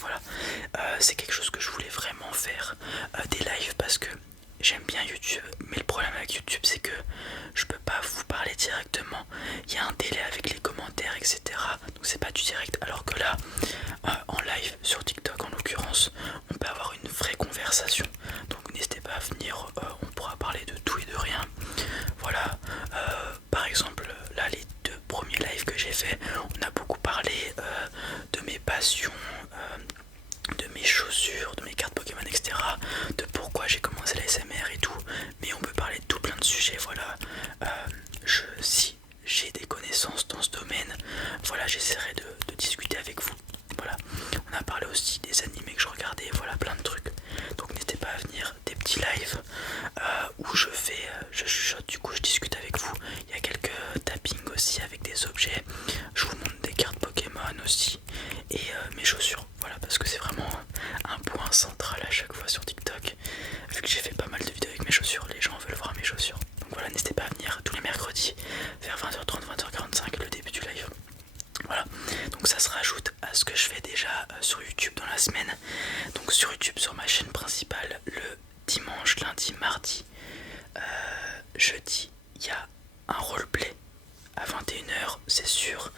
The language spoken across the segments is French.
Voilà, c'est quelque chose que je voulais vraiment faire, des lives, parce que j'aime bien YouTube, mais le problème avec YouTube c'est que je peux pas vous parler directement, il y a un délai avec les commentaires, etc. Donc c'est pas du direct, alors que là, en live sur TikTok en l'occurrence, on peut avoir une vraie conversation. Donc n'hésitez pas à venir, on pourra parler de tout et de rien. Voilà, par exemple là les 2 premiers lives que j'ai fait, on a beaucoup parlé de mes passions, de mes chaussures, de mes cartes Pokémon, etc. De pourquoi j'ai commencé la SMR et tout. Mais on peut parler de tout plein de sujets, voilà. Si j'ai des connaissances dans ce domaine, voilà, j'essaierai de discuter avec vous. Voilà. On a parlé aussi des animés que je regardais, voilà, plein de trucs. Donc n'hésitez pas à venir, des petits lives où je chuchote, du coup je discute avec vous. Il y a quelques tappings aussi avec des objets. Je vous montre des cartes Pokémon aussi. Et mes chaussures, voilà, parce que c'est vraiment un point central à chaque fois sur TikTok. Vu que j'ai fait pas mal de vidéos avec mes chaussures, les gens veulent voir mes chaussures. Donc voilà, n'hésitez pas à venir tous les mercredis vers 20h30, 20h45, le début du live. Voilà, donc ça se rajoute à ce que je fais déjà sur YouTube dans la semaine. Donc sur YouTube, sur ma chaîne principale, le dimanche, lundi, mardi, jeudi, il y a un roleplay à 21h, c'est sûr.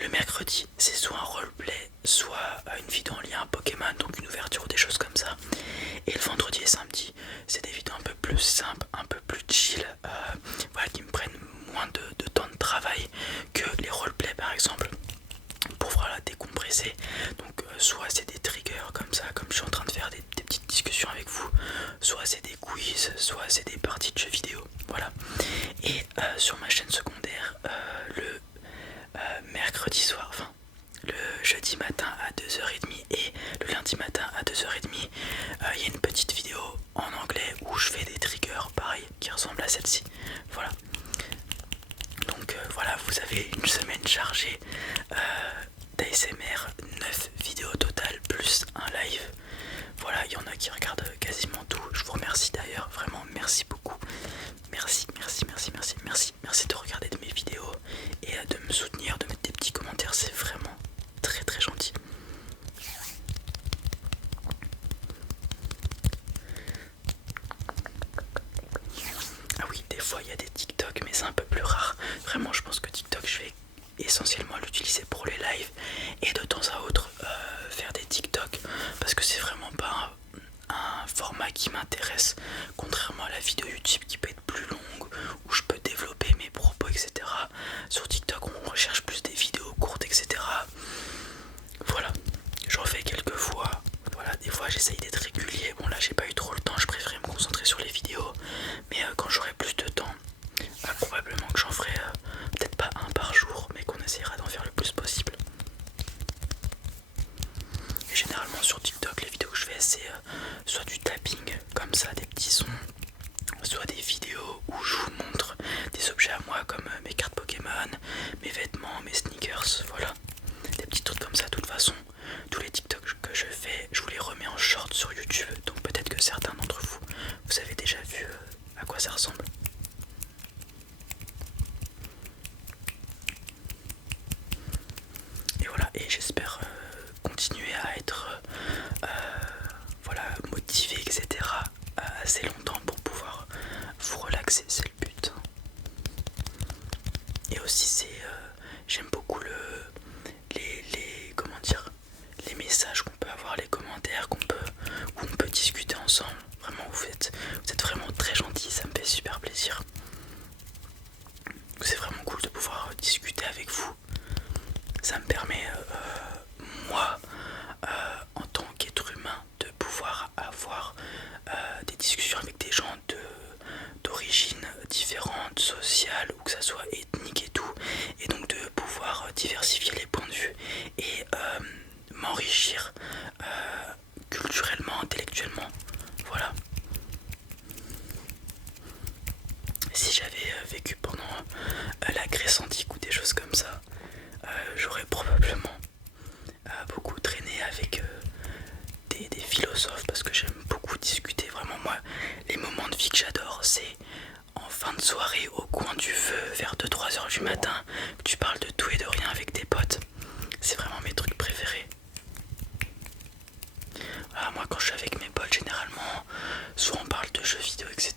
Le mercredi, c'est soit un roleplay, soit une vidéo en lien à Pokémon, donc une ouverture ou des choses comme ça. Et le vendredi et samedi, c'est des vidéos un peu plus simples, un peu plus chill, voilà, qui me prennent moins de temps de travail que les roleplays par exemple, pour voilà, décompresser. Donc soit c'est des triggers comme ça, comme je suis en train de faire des petites discussions avec vous, soit c'est des quiz, soit c'est des parties de jeux vidéo, voilà. Et sur ma chaîne secondaire, le mercredi soir, enfin le jeudi matin à 2h30 et le lundi matin à 2h30, il y a une petite vidéo en anglais où je fais des triggers pareil qui ressemblent à celle-ci. Voilà. Donc voilà, vous avez une semaine chargée d'ASMR, 9 vidéos totales plus un live. Voilà, il y en a qui regardent quasiment tout. Je vous remercie d'ailleurs, vraiment merci beaucoup. Merci, merci, merci, merci, merci, merci de regarder de mes vidéos et de me soutenir, de mettre des petits commentaires, c'est vraiment très très gentil. Ah oui, des fois il y a des TikTok, mais c'est un peu plus rare. Vraiment, je pense que TikTok, je vais essentiellement l'utiliser pour les lives et de temps à autre faire des TikTok, parce que c'est vraiment pas un format qui m'intéresse, contrairement à la vidéo YouTube qui peut être plus longue, où je peux développer mes propos, etc. Sur TikTok, on recherche plus des vidéos courtes, etc. Voilà, j'en fais quelques fois. Voilà, des fois j'essaye d'être régulier. Bon là j'ai pas eu trop le temps, je préférais me concentrer sur les vidéos. Mais quand j'aurai plus de temps, probablement que j'en ferai peut-être pas un par jour, mais qu'on essaiera d'en faire le plus possible. Et généralement sur TikTok, les vidéos que je fais, c'est soit du tapping, comme ça, des petits sons, soit des vidéos où je vous montre des objets à moi comme mes cartes Pokémon, mes vêtements, mes sneakers, voilà. Des petits trucs comme ça. De toute façon, tous les TikTok que je fais, je vous les remets en short sur YouTube. Donc peut-être que certains d'entre vous, vous avez déjà vu à quoi ça ressemble. Et voilà, et j'espère continuer à être voilà, motivé, etc. assez longtemps pour pouvoir vous relaxer, c'est le but. Et aussi j'aime beaucoup comment dire, les messages qu'on peut avoir, les commentaires où on peut discuter ensemble. Vraiment, vous êtes vraiment très gentils, ça me fait super plaisir. C'est vraiment cool de pouvoir discuter avec vous. Ça me permet, moi, en tant qu'être humain, de pouvoir avoir des discussions avec des gens d'origine différente, sociale, ou que ça soit ethnique et tout. Et donc de pouvoir diversifier les points de vue et m'enrichir culturellement, intellectuellement. Voilà. Si j'avais vécu pendant la Grèce antique ou des choses comme ça, j'aurais probablement beaucoup traîné avec des philosophes, parce que j'aime beaucoup discuter. Vraiment, moi, les moments de vie que j'adore, c'est en fin de soirée au coin du feu vers 2-3 heures du matin, que tu parles de tout et de rien avec tes potes. C'est vraiment mes trucs préférés. quand je suis avec mes potes généralement, soit on parle de jeux vidéo, etc.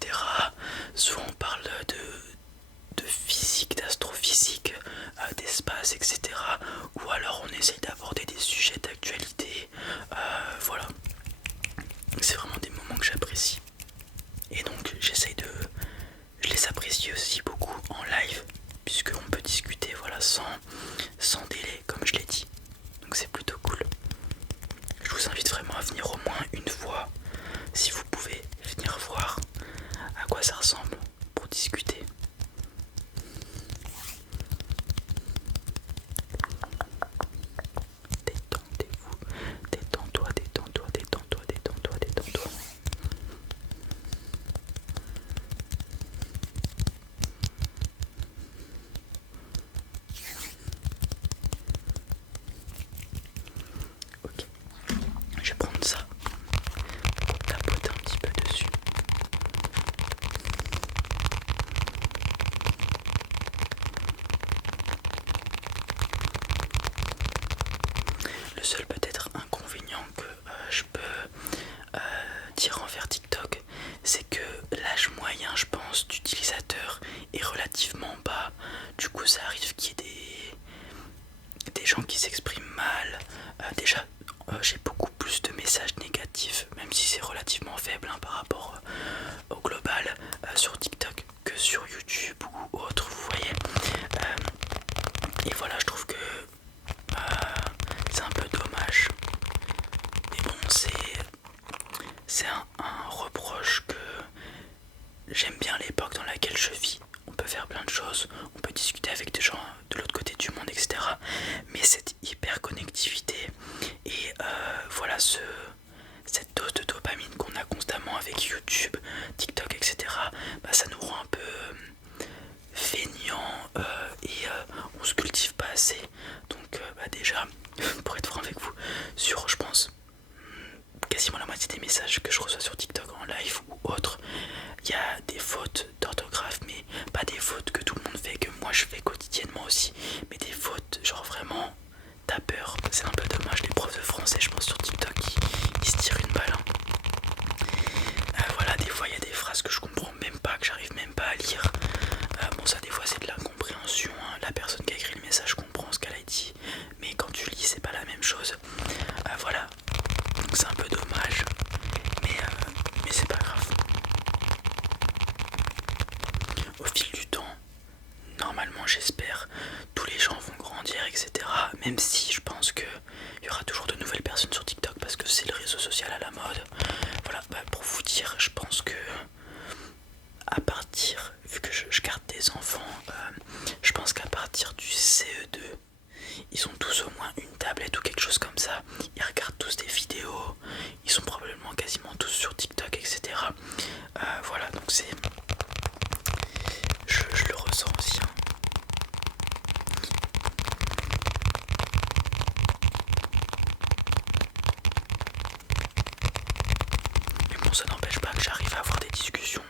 Soit on parle de physique, d'astrophysique, d'espace, etc. Ou alors on essaye d'aborder des sujets d'actualité. Voilà. C'est vraiment des moments que j'apprécie. Et donc je les apprécie aussi beaucoup en live, puisqu'on peut discuter voilà, sans délai, comme je l'ai dit. Donc c'est plutôt cool. Je vous invite vraiment à venir au moins une fois, si vous pouvez venir voir à quoi ça ressemble pour discuter. Détendez-vous, détends-toi, détends-toi, détends-toi, détends-toi, détends-toi. Ok, je vais prendre ça pour tapoter un petit peu dessus. Le seul peut-être inconvénient que je peux dire envers TikTok, c'est que l'âge moyen, je pense, d'utilisateur est relativement bas. Du coup, ça arrive qu'il y ait des gens qui s'expriment mal. Déjà, j'ai beaucoup plus de messages négatifs, même si c'est relativement faible par rapport au global sur TikTok que sur YouTube ou autre, vous voyez. Et voilà, je trouve que c'est un peu dommage. Mais bon, c'est un reproche que j'aime bien l'époque dans laquelle je vis. On peut faire plein de choses, on peut discuter avec des gens de l'autre côté du monde, etc. Mais cette hyper connectivité et voilà cette dose de dopamine qu'on a constamment avec YouTube, TikTok, etc. Bah, ça nous rend un peu feignant et on se cultive pas assez. Donc bah, déjà, pour être franc avec vous, sur je pense quasiment la moitié des messages que je reçois sur TikTok en live ou autre, il y a des fautes d'orthographe, mais pas des fautes que tout le monde fait, que moi je fais quotidiennement aussi, mais des fautes genre vraiment t'as peur. C'est un peu dommage, les profs de français je pense sur TikTok ils se tirent une balle. Voilà, des fois il y a des phrases que je comprends même pas, que j'arrive même pas à lire. Bon ça des fois c'est de la compréhension, hein. La personne qui a écrit le message comprend ce qu'elle a dit, mais quand tu lis c'est pas la même chose. Voilà, donc c'est un peu dommage, mais c'est pas grave. Au fil du temps, normalement j'espère, tous les gens vont grandir, etc. Même si je pense qu'il y aura toujours de nouvelles personnes sur TikTok parce que c'est le réseau social à la mode. Voilà, pour vous dire, je pense que à partir, vu que je garde des enfants, je pense qu'à partir du CE2, ils ont tous au moins une tablette ou quelque chose comme ça. Ils regardent tous des vidéos, ils sont probablement quasiment tous sur TikTok, etc. Voilà, donc c'est... Je le ressens aussi. Hein. Mais bon, ça n'empêche pas que j'arrive à avoir des discussions